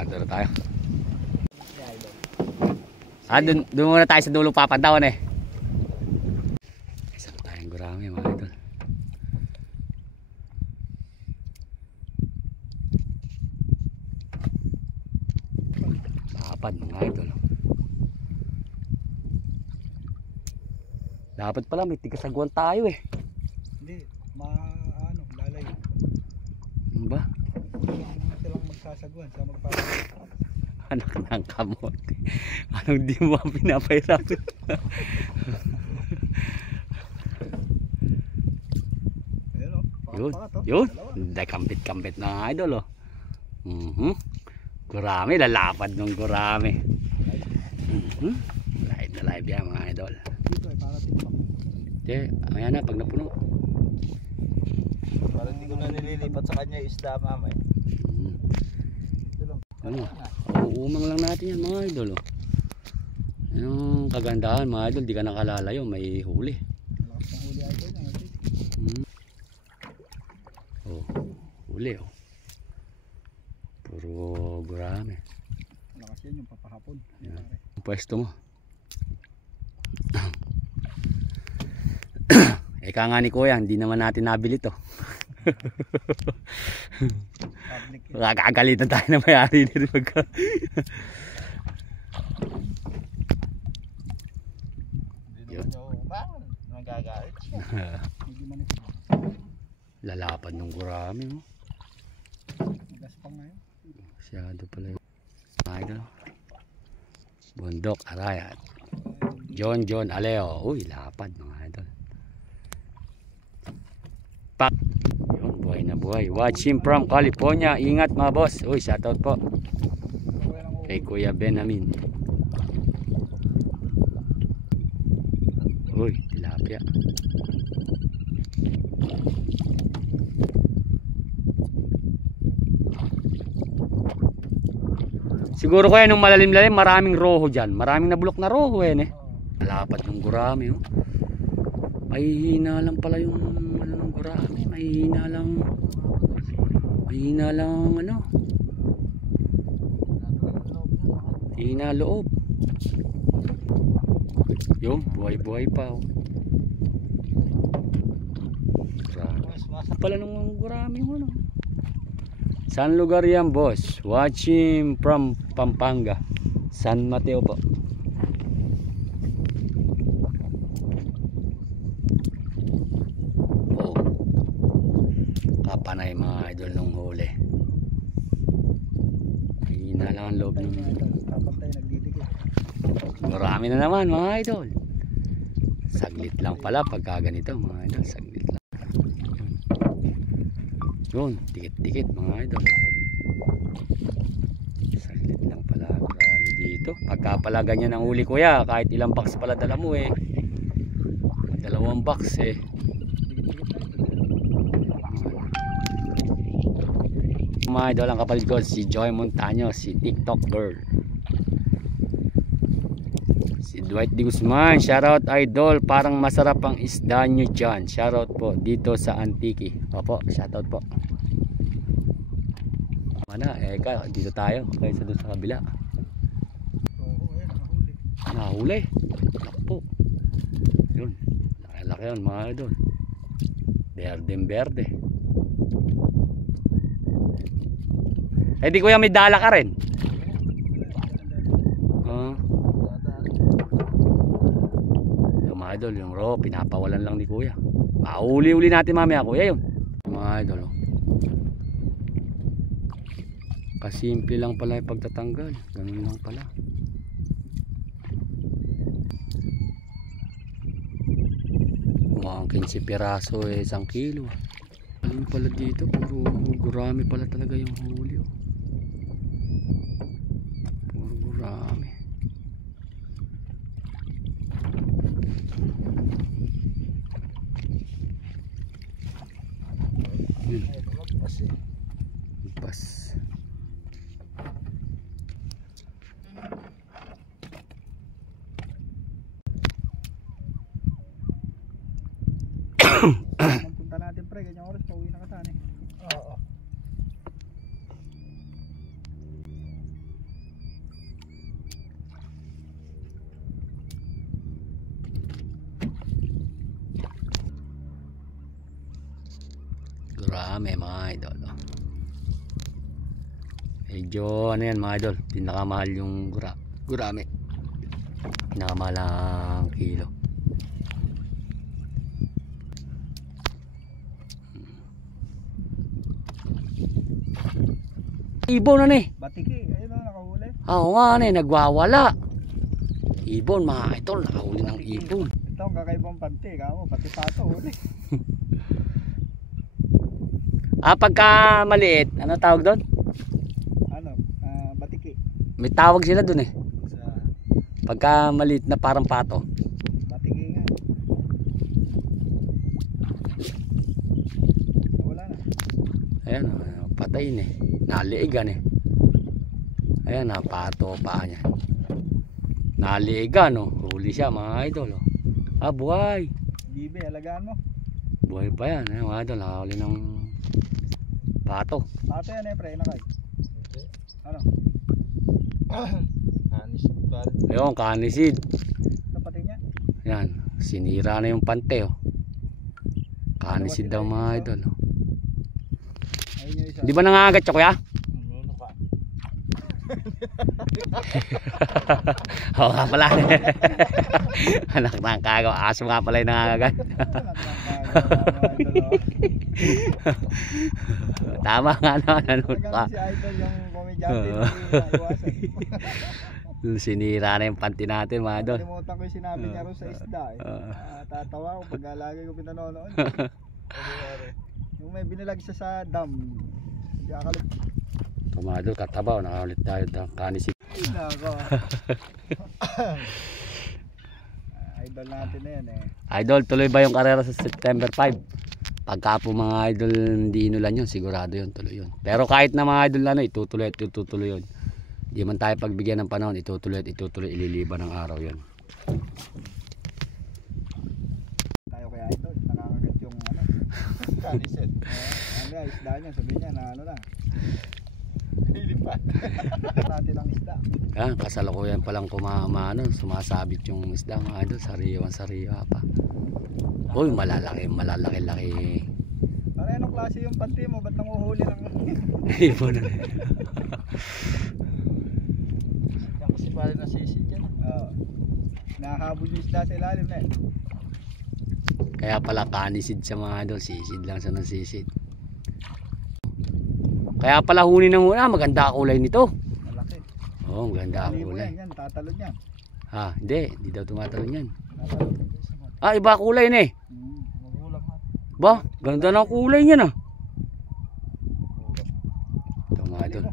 Paduro tayo. Dun muna tayo sa dulo papantawan eh. Isa tayong gurami mga idol. Lapad mga idol. Dapat pala may tigasagwan tayo eh. Hindi, lalayo. Ano ba? Silang magsasagwan sa magpapagawa. Anak ng kamote. Anong di mo pinapahirapan? Yun. Kambit-kambit na idol oh. Gurami, lalapad ng gurami. Live na live yan mga idol. Dito ay para timpak. Ayan na pag napuno. Para hindi ko na nililipat sa kanya isda mamay. Ano? Uumang lang natin yan mga idol oh. Yung kagandahan mga idol, di ka nakalalayo, may huli. Malakas ng huli idol na. Oh, huli oh. Puro gurami. Malakas yan yung papahapon. Ang pwesto mo. Eka nga ni Kuya, hindi naman natin nabili to. Kakagalitan tayo na may-ari nito. Nagagalit siya. Lalapad ng gurami mo. Gaspang na yun. Masyado pala yun. Idol. Bundok Arayat. John Aleo. Uy, lapad mga idol. Pak. Yun, buhay na buhay. Watching from California. Ingat mga boss. Uy, shoutout po. Kay Kuya Benjamin. Uy, tilapia. Siguro kaya nung malalim-lalim maraming roho dyan. Maraming nabulok na roho eh. Malapad ng gurami oh. Mahihina lang pala yung ano ng gurami. Mahihina lang ano. Hina loob. Yung buhay-buhay pa oh. Pala nung gurami mo no. Saan lugar yan boss? Watching from Pampanga, San Mateo po. Oh, kapanay mga idol nung huli. Hina lang ang loob ng marami na naman mga idol. Saglit lang pala pagka ganito mga idol. Saglit lang. Yun, dikit-dikit mga idol. Saglit lang pala. Marami dito. Pagka pala ganyan ang huli kuya, kahit ilang box pala dala mo eh. 2 box eh. Mga idol, ang kapalit ko si Joy Montaño, si TikTok girl. Si Dwight D. Guzman, shoutout idol, parang masarap ang isda nyo dyan. Shoutout po dito sa Antique. Opo, shoutout po. Mana, dito tayo kaysa doon sa kabila. Nahuli. Lakpo. Yun, laki-laki yun mga idol. Berde. Di kuya may dala ka rin. Idol, yung raw pinapawalan lang ni kuya. Mauli-uli natin mamaya kuya yun. Mga idol oh. Kasimple lang pala yung pagtatanggal. Ganun lang pala. Mukhang 15 piraso eh, 1 kilo. Alin pala dito, puro gurami pala talaga yung huli oh. Puro gurami. Pas. Punta natin pre, ganyang oras pauwi na katan eh. Oo. gurame mga idol. Medyo ano yan mga idol, pinakamahal yung gurame. Pinakamahal ang kilo. Ibon na eh. Batiki, ayun o, nakahuli. Oo nga nagwawala. Ibon mga idol, nakahuli ng ibon. Ito ang kakaibang panty, kamo, pati pato huli. Pagka maliit, ano tawag doon? Ano, batiki. May tawag sila doon eh. Sa Pagka maliit na parang pato. batiki nga. Wala na. Ayan, patay na eh. Naliigan eh. Ayan, pato pa niya. Naliigan, huli siya mga idol. Buhay. Bibe, alagaan mo. Buhay pa yan. Ayan, mga idol, nakahuli ng pato. Pato yan pre, nakay. Ano? Anisid pa rin. Ayun, kanisid. Napati niya. Yan, sinira na yung pante Kanisid daw mga idol. Ayun yung isa. Di ba nangangagat siya kuya? Ano ka? Oo nga pala. Anak na ang kagaw. Aso nga pala yung nangangagat. Tama nga naman. Ano ka? Si Idol yung komedyante naiwasan. Sinira na yung panty natin mga idol. Kalimutan ko yung sinabi niya rin sa isda eh. Tatawa ko pag lagi ko pinanonood. Yung may binilag siya sa dam. Hindi akalip. Ito mga idol, katabaw. Nakaulit tayo ng kanisid. Ay nako. Idol natin na yan eh. Idol, tuloy ba yung karera sa September 5? Pagka po mga idol hindi inulan yun, sigurado yun, tuloy yun. Pero kahit na mga idol ano, itutuloy at itutuloy yun. Di man tayo pagbigyan ng panahon, itutuloy at itutuloy, ililiban ng araw yun. Tayo kaya Idol, nakakagat yung ano. Kanisid. Ano yan, isda niya, sabihin niya na ano lang. Lilipat. Natin ang isda. Yan, kasalukuyan palang sumasabit yung isda mga idol, sariwa pa. Uy, malalaki. Ano anong klase yung panty mo? Ba't nanguhuli ng... Ibon na. Yan kasi pala nasisid yan. Nahabol yung isda sa ilalim na eh. Kaya pala kanisid sa mga idol, sisid lang sa nasisid. Kaya pala huni ng huna, maganda kulay nito. Malaki. Oo, maganda Libo kulay. yan, tatalon yan. Hindi daw tumatalon yan. Tatalon. Iba kulay na eh. Magulang ha. Ba, ganda ng kulay niya na. Ito mga idol.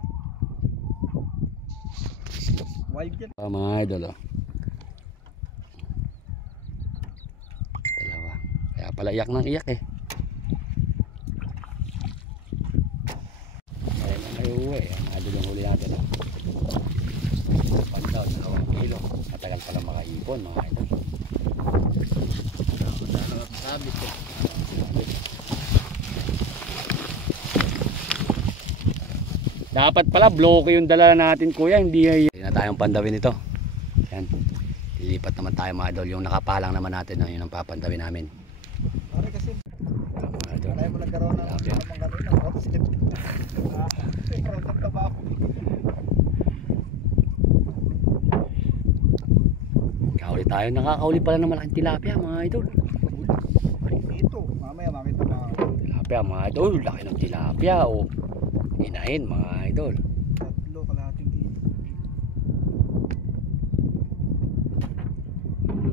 Wild yan. Mga idol Dalawa. Kaya pala iyak ng iyak eh. Ayan na may uwi. Ang idol yung huli natin. Pandaw, 2 kilo. Matagal pala makaipon mga idol. Sabit ko. Dapat pala bloke yung dala natin kuya, hindi na tayong pandawin ito. Yan. Lilipat naman tayo mga idol. Yung nakapalang naman natin, yun ang papandawin namin. Pare kasi, Mga idol. wala mo nagkaroon ng Grabe. mga ganun. Roasted. Roasted ka ba ako? Kahuli tayo. Nakakauli pala ng malaking tilapia mga idol. Dito, mamaya makita na Tilapia mga idol. Laki ng tilapia o inahin mga idol. 3 kalahating kilo.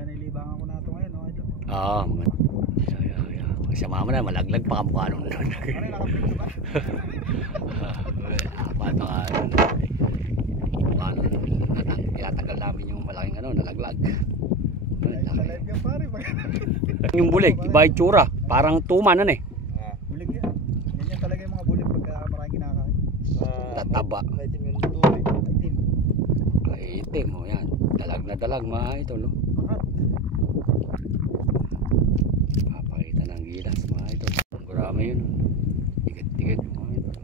Nilibangan ko na ito ngayon, no? Ito. Kasi mama na malaglag pa kamukha nung Ano yung nakapit ba? apat mga mukha nung tinatagal namin yung malaking nalaglag. Sa live yung pare. Yung bulig, iba itsura. Parang tuman eh. Bulig yan. Ganyan talaga yung mga bulig pagka maraming kinakain. Tataba. Maitim yung tuloy. Itim. Itim mo yan. Dalag na dalag mga idol. No? Angat. Papakita ng gilas mga idol. Gurame yun. Tigat-tigat mga idol.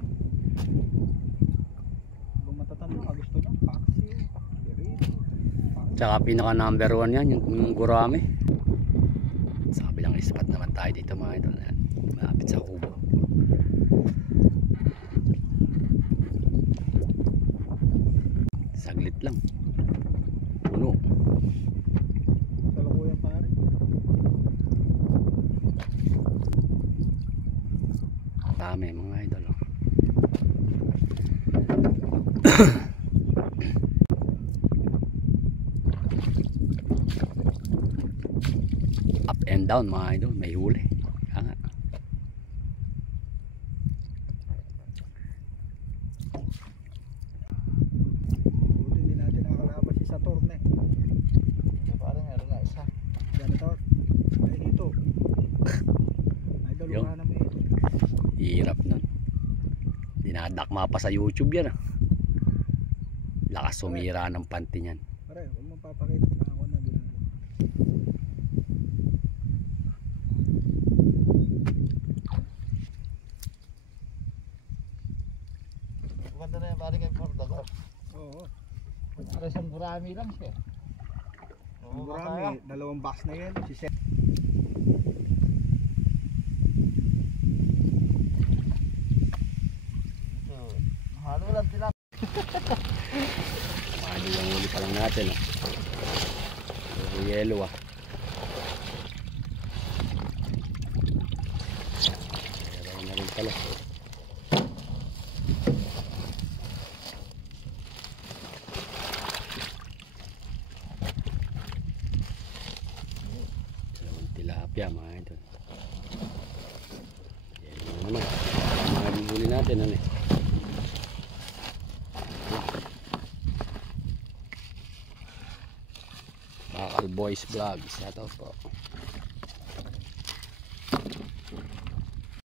Kung matatanda ka, gusto nyo, paksi. Tsaka pinaka number 1 yan, yung gurame. Sa kabilang spot naman tayo dito mga idol. Malapit sa kubo. saglit lang. Puno. Kalukuyan pare. Dami mga idol. Oh. Up and down mga idol, may huli. Kaya nga. Buti hindi natin nakakalaban si Saturn eh. Parang meron na isa. Ganito. Ay dito. Idol, Yung. wala naman ito. Hirap nun. Dinadakma pa sa YouTube yan. Ah. Lakas sumira ng panty niyan. Pare, huwag mong papakita sa ako na ginagawa. Maganda na yung pare kay Portagor. Oo. Para isang gurami lang siya. Ang marami, dalawang box na yan. Si Seth. Halo lang sila. Mga idol yung huli pa lang natin. Oh. Puro yelo ah. Meron na rin pala. Dalawang tilapia mga idol. Yelo na naman. Mga huli natin ano eh. Bakal Boys Vlog, shout out po.